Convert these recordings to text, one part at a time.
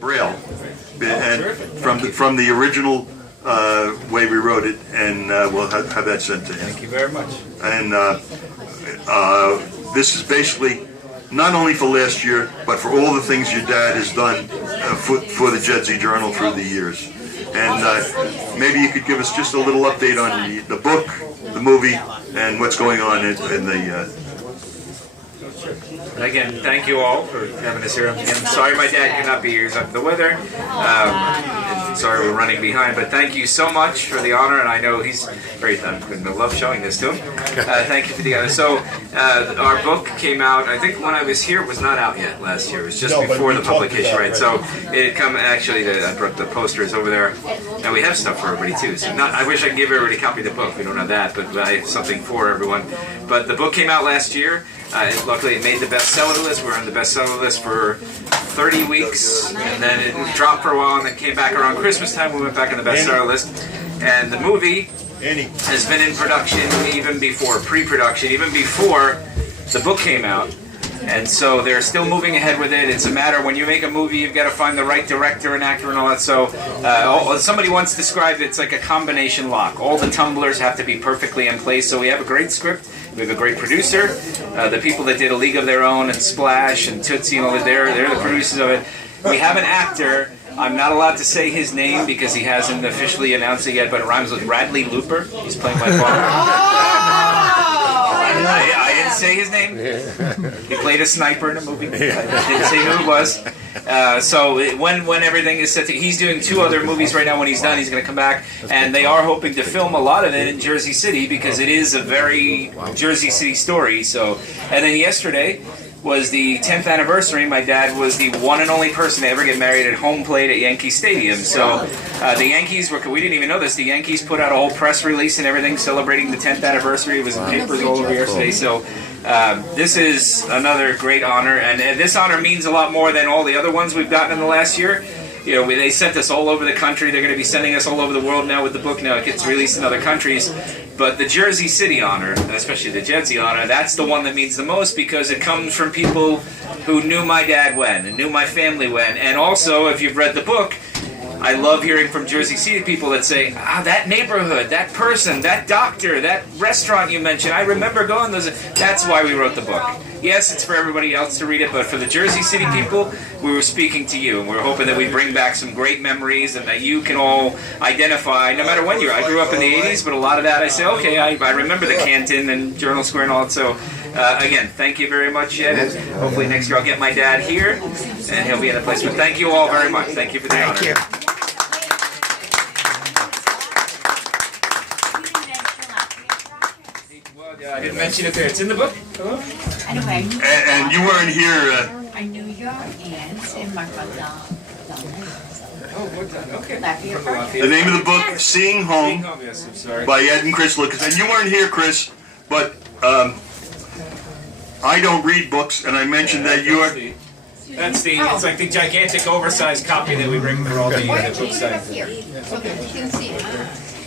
Braille, and from the original way we wrote it, and we'll have that sent to him. Thank you very much. And this is basically not only for last year, but for all the things your dad has done for the Jersey Journal through the years. And maybe you could give us just a little update on the book, the movie, and what's going on in the... Again, thank you all for having us here. Again, sorry my dad could not be here. He's under the weather. Sorry we're running behind, but thank you so much for the honor, and I know he's very I love showing this to him. Thank you for the honor. So, our book came out, I think when I was here, it was not out yet last year. It was just before the publication, right? So, it had come, actually, I brought the posters over there, and we have stuff for everybody too. So, I wish I could give everybody a copy of the book. We don't have that, but I have something for everyone. But the book came out last year. Luckily, it made the bestseller list. We were on the bestseller list for 30 weeks, and then it dropped for a while, and then came back around Christmas time. We went back on the bestseller list, and the movie has been in production even before, pre-production, even before the book came out. And so they're still moving ahead with it. It's a matter, when you make a movie, you've got to find the right director and actor and all that. So somebody once described it's like a combination lock. All the tumblers have to be perfectly in place. So we have a great script. We have a great producer. The people that did A League of Their Own and Splash and Tootsie and all that, they're the producers of it. We have an actor. I'm not allowed to say his name because he hasn't officially announced it yet, but it rhymes with Radley Looper. He's playing my father. I didn't say his name. He played a sniper in a movie. I didn't say who it was. So when everything is set to, he's doing 2 other movies right now. When he's done, he's going to come back, and they are hoping to film a lot of it in Jersey City because it is a very Jersey City story. So, and then yesterday was the 10th anniversary. My dad was the one and only person to ever get married at home plate at Yankee Stadium. So the Yankees we didn't even know this, the Yankees put out a whole press release and everything celebrating the 10th anniversary. It was in papers all over yesterday. So this is another great honor, and this honor means a lot more than all the other ones we've gotten in the last year. You know, they sent us all over the country. They're going to be sending us all over the world now with the book. Now it gets released in other countries. But the Jersey City honor, and especially the Jersey honor, that's the one that means the most because it comes from people who knew my dad when, and knew my family when. And also, if you've read the book, I love hearing from Jersey City people that say, that neighborhood, that person, that doctor, that restaurant you mentioned, I remember going those. That's why we wrote the book. Yes, it's for everybody else to read it, but for the Jersey City people, we were speaking to you, and we were hoping that we bring back some great memories and that you can all identify, no matter when you're. I grew up in the 80s, but a lot of that I say, okay, I remember the Canton and Journal Square and all that. So, again, thank you very much, Ed, and hopefully next year I'll get my dad here, and he'll be in the place. But thank you all very much. Thank you for the honor. Thank you. I didn't mention it there. It's in the book. Hello? Anyway. And you weren't here... I knew your aunt in my brother. Okay. The name of the book, Seeing Home, Yes, I'm sorry. by Ed and Chris Lucas. And you weren't here, Chris, but I don't read books, and I mentioned that you're... That's the, it's like the gigantic oversized copy that we bring for all the book signings.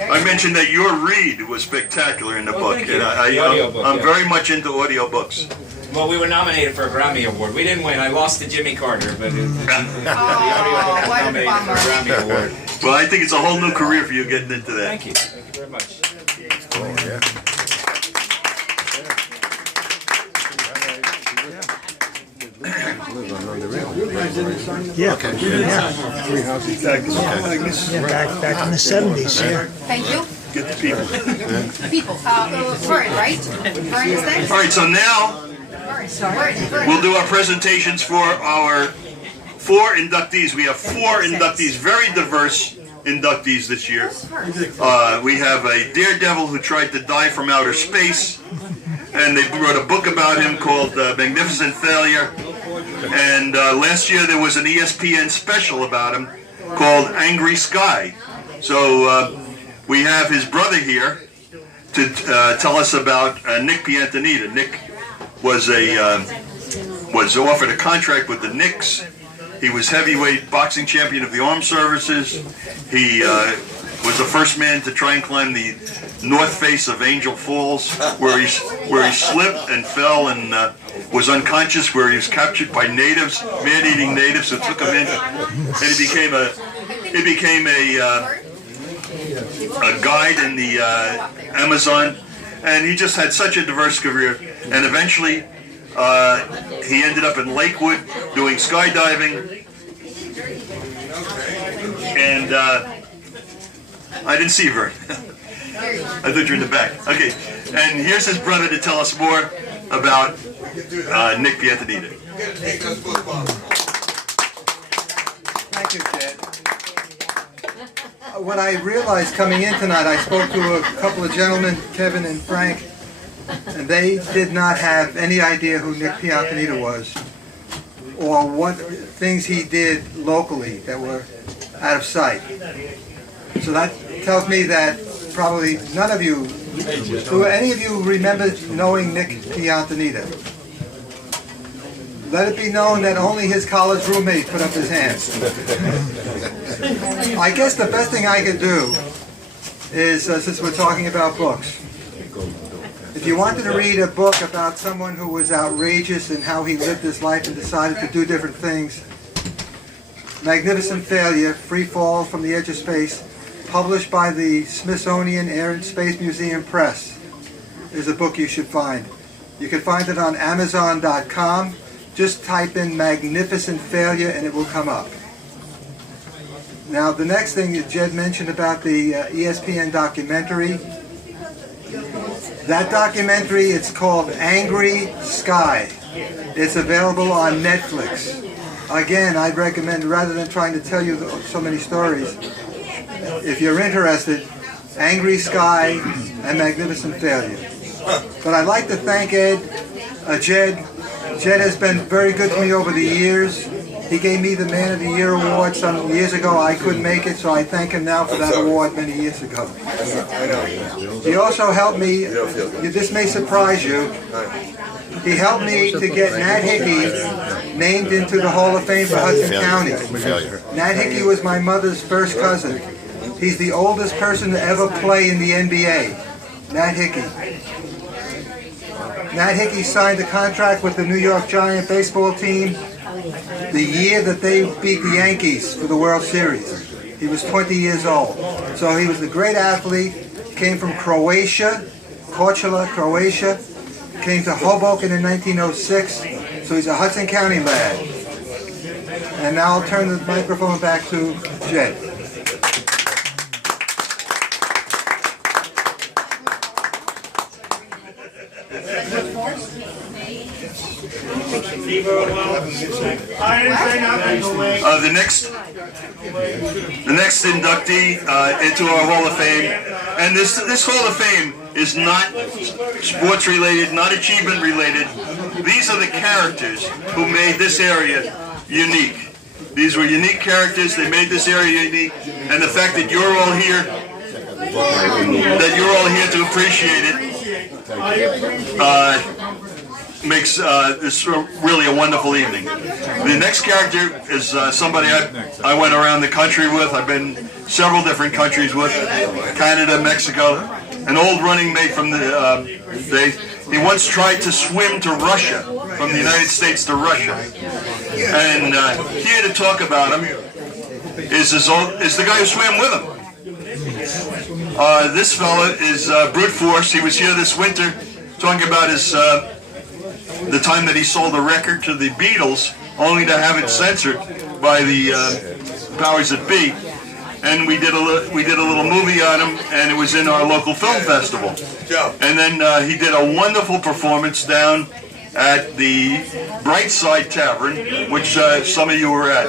I mentioned that your read was spectacular in the book, thank you. and I'm very much into audio books. Well, we were nominated for a Grammy Award. We didn't win. I lost to Jimmy Carter, but the audio book was nominated for a Grammy Award. Well, I think it's a whole new career for you getting into that. Thank you. Thank you very much. Yeah. Okay. Yeah. Back in the 70s. Yeah. Thank you. Get the people. People. Vern, right? Vern is next? All right, so now Vern. we'll do our presentations for our 4 inductees. We have 4 inductees, very diverse inductees this year. We have a daredevil who tried to die from outer space, and they wrote a book about him called Magnificent Failure. And last year there was an ESPN special about him called Angry Sky. So we have his brother here to tell us about Nick Piantanida. Nick was offered a contract with the Knicks. He was heavyweight boxing champion of the armed services. He was the first man to try and climb the north face of Angel Falls, where he slipped and fell and was unconscious, where he was captured by natives, man-eating natives who took him in, and he became a guide in the Amazon, and he just had such a diverse career. And eventually, he ended up in Lakewood doing skydiving, and I didn't see Vern. I thought you were in the back. Okay, and here's his brother to tell us more about Nick Piantanida. Thank you, Jed. What I realized coming in tonight, I spoke to a couple of gentlemen, Kevin and Frank, and they did not have any idea who Nick Piantanida was or what things he did locally that were out of sight. So that tells me that probably none of you, do any of you remember knowing Nick Piantanida? Let it be known that only his college roommate put up his hand. I guess the best thing I could do is, since we're talking about books, if you wanted to read a book about someone who was outrageous in how he lived his life and decided to do different things, Magnificent Failure, Free Fall from the Edge of Space, published by the Smithsonian Air and Space Museum Press, is a book you should find. You can find it on Amazon.com. Just type in Magnificent Failure and it will come up. Now the next thing that Jed mentioned about the ESPN documentary, that documentary, it's called Angry Sky. It's available on Netflix. Again, I'd recommend, rather than trying to tell you so many stories, if you're interested, Angry Sky and Magnificent Failure. But I'd like to thank Jed. Jed has been very good to me over the years. He gave me the Man of the Year award some years ago. I couldn't make it, so I thank him now for that award many years ago. He also helped me, this may surprise you, he helped me to get Nat Hickey named into the Hall of Fame for Hudson County. Nat Hickey was my mother's first cousin. He's the oldest person to ever play in the NBA, Nat Hickey. Nat Hickey signed a contract with the New York Giant baseball team the year that they beat the Yankees for the World Series. He was 20 years old. So he was a great athlete, came from Croatia, Korčula, Croatia, came to Hoboken in 1906, so he's a Hudson County lad. And now I'll turn the microphone back to Jed. The next inductee into our Hall of Fame, and this Hall of Fame is not sports related, not achievement related. These are the characters who made this area unique. These were unique characters. They made this area unique, and the fact that you're all here, to appreciate it, makes this really a wonderful evening. The next character is somebody I went around the country with. I've been several different countries with, Canada, Mexico. An old running mate from the days. He once tried to swim to Russia, from the United States to Russia. And here to talk about him is the guy who swam with him. This fella is brute force. He was here this winter talking about his the time that he sold a record to the Beatles, only to have it censored by the powers that be. And we did a little movie on him, and it was in our local film festival. And then he did a wonderful performance down at the Brightside Tavern, which some of you were at.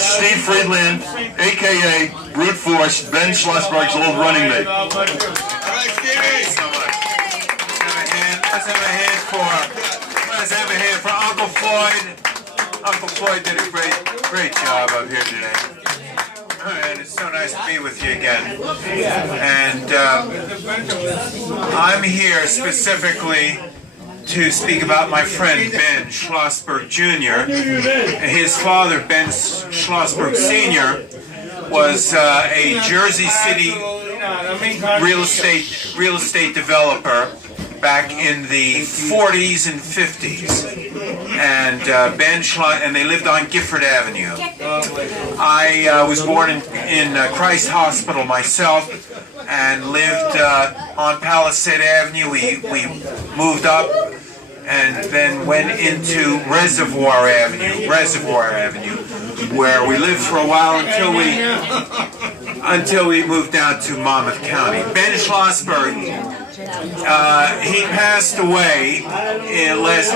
Steve Friedland, a.k.a. Brute Force, Ben Schlossberg's old running mate. All right, Stevie. Let's have a hand for Uncle Floyd. Uncle Floyd did a great job up here today. And it's so nice to be with you again. And I'm here specifically to speak about my friend Ben Schlossberg Jr. His father, Ben Schlossberg Sr., was a Jersey City real estate developer back in the 40s and 50s, and Ben Schloss, and they lived on Gifford Avenue. I was born in Christ Hospital myself, and lived on Palisade Avenue. We moved up and then went into Reservoir Avenue, where we lived for a while until we moved down to Monmouth County. Ben Schlossberg, he passed away last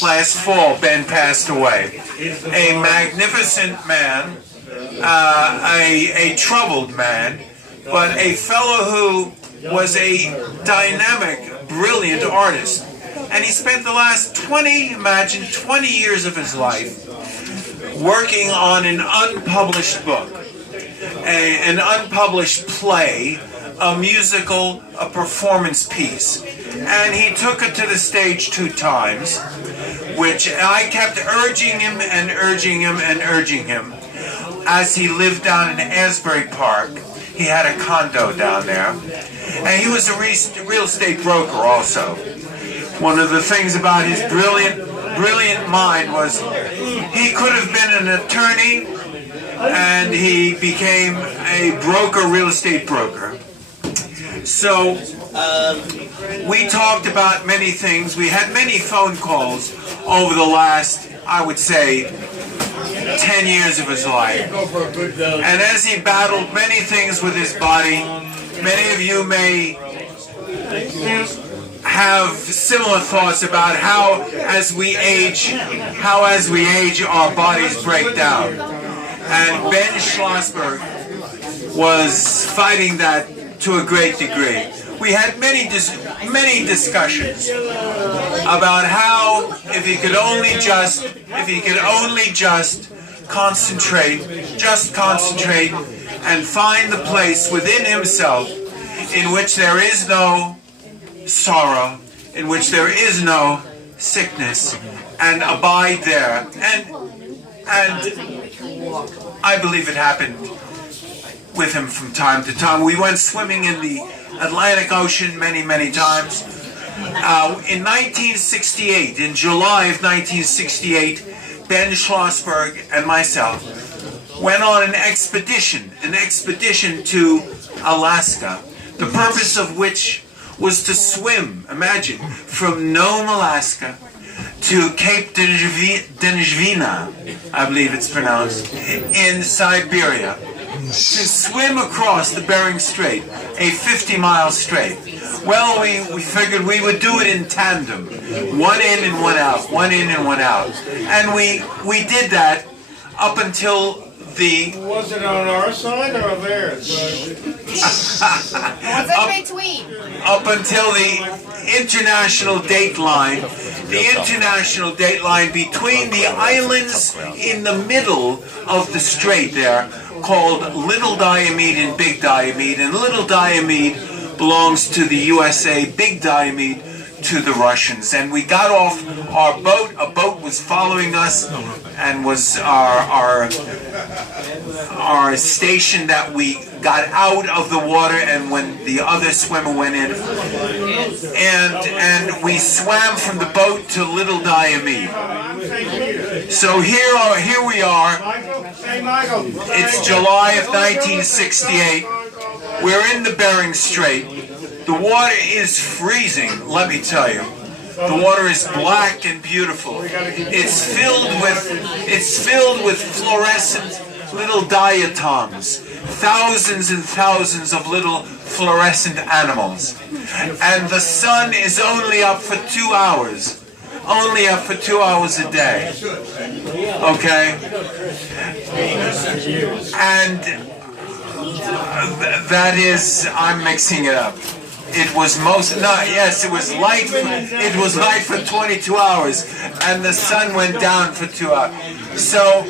fall. Ben passed away. A magnificent man, a troubled man, but a fellow who was a dynamic, brilliant artist. And he spent the last 20 years of his life working on an unpublished book, an unpublished play, a musical, a performance piece. And he took it to the stage 2 times, which I kept urging him and urging him and urging him as he lived down in Asbury Park. He had a condo down there, and he was a real estate broker also. One of the things about his brilliant mind was he could have been an attorney, and he became a broker, real estate broker. So we talked about many things. We had many phone calls over the last, I would say, 10 years of his life. And as he battled many things with his body, many of you may have similar thoughts about how as we age our bodies break down. And Ben Schlossberg was fighting that to a great degree. We had many discussions about how if he could only just concentrate and find the place within himself in which there is no sorrow, in which there is no sickness, and abide there. And I believe it happened with him from time to time. We went swimming in the Atlantic Ocean many times. In 1968, in July of 1968, Ben Schlossberg and myself went on an expedition to Alaska, the purpose of which was to swim, imagine, from Nome, Alaska to Cape Denizhvina, I believe it's pronounced, in Siberia, to swim across the Bering Strait, a 50-mile strait. Well, we figured we would do it in tandem, one in and one out, one in and one out. And we did that up until the... Was it on our side or theirs? What's in between? Up until the international date line, between the islands in the middle of the strait there, called Little Diomede and Big Diomede, and Little Diomede belongs to the USA, Big Diomede to the Russians. And we got off our boat. A boat was following us and was our station that we got out of the water, and when the other swimmer went in, and we swam from the boat to Little Diomede. So here we are. It's July of 1968. We're in the Bering Strait. The water is freezing, let me tell you. The water is black and beautiful. It's filled with fluorescent little diatoms, thousands and thousands of little fluorescent animals. And the sun is only up for 2 hours. Only up for 2 hours a day. Okay? And that is, I'm mixing it up. It was light for 22 hours, and the sun went down for 2 hours. So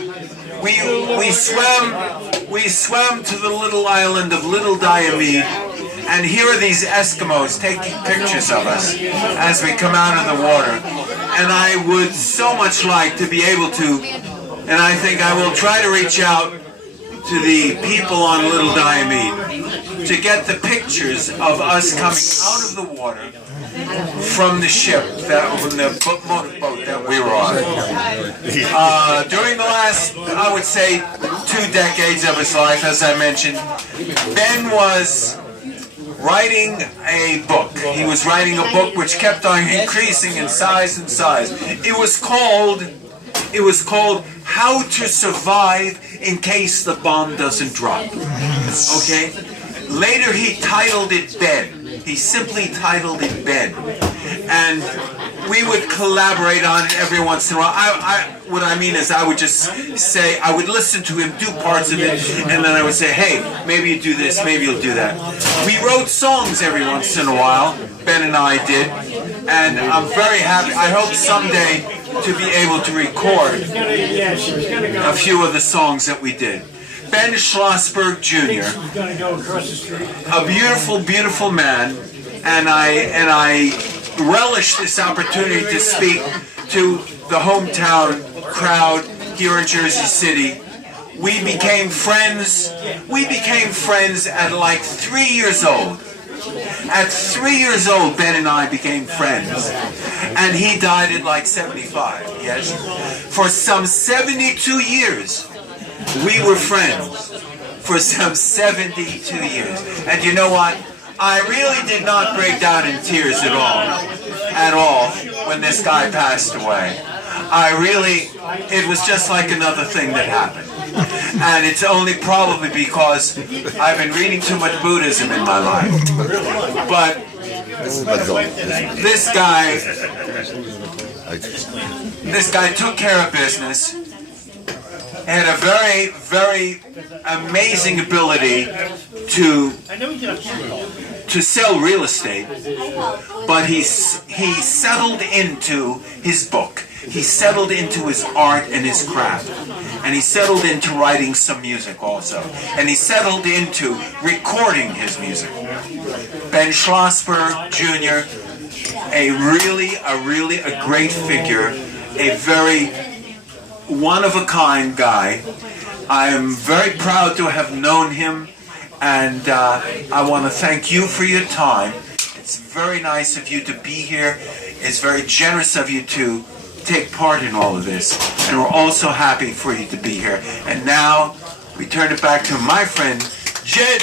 we swam to the little island of Little Diomede, and here are these Eskimos taking pictures of us as we come out of the water. And I would so much like to be able to, and I think I will try to reach out to the people on Little Diomede to get the pictures of us coming out of the water from the ship, from the motorboat that we were on. During the last, I would say, 2 decades of his life, as I mentioned, Ben was writing a book. He was writing a book which kept on increasing in size and size. It was called How to Survive in Case the Bomb Doesn't Drop. Okay? Later he titled it Ben. He simply titled it Ben. And we would collaborate on it every once in a while. What I mean is I would just say, I would listen to him do parts of it, and then I would say, hey, maybe you do this, maybe you'll do that. We wrote songs every once in a while, Ben and I did, and I'm very happy. I hope someday to be able to record a few of the songs that we did. Ben Schlossberg Jr., a beautiful, beautiful man, and I relish this opportunity to speak to the hometown crowd here in Jersey City. We became friends at like 3 years old. At 3 years old, Ben and I became friends. And he died at like 75, yes? For some 72 years, we were friends. For some 72 years. And you know what? I really did not break down in tears at all, when this guy passed away. It was just like another thing that happened. And it's only probably because I've been reading too much Buddhism in my life. But this guy took care of business, had a very, very amazing ability to sell real estate, but he settled into his book. He settled into his art and his craft. And he settled into writing some music also. And he settled into recording his music. Ben Schlossberg Jr., a really great figure, a very one-of-a-kind guy. I am very proud to have known him, and I want to thank you for your time. It's very nice of you to be here. It's very generous of you to take part in all of this, and we're also happy for you to be here. And now we turn it back to my friend Jed.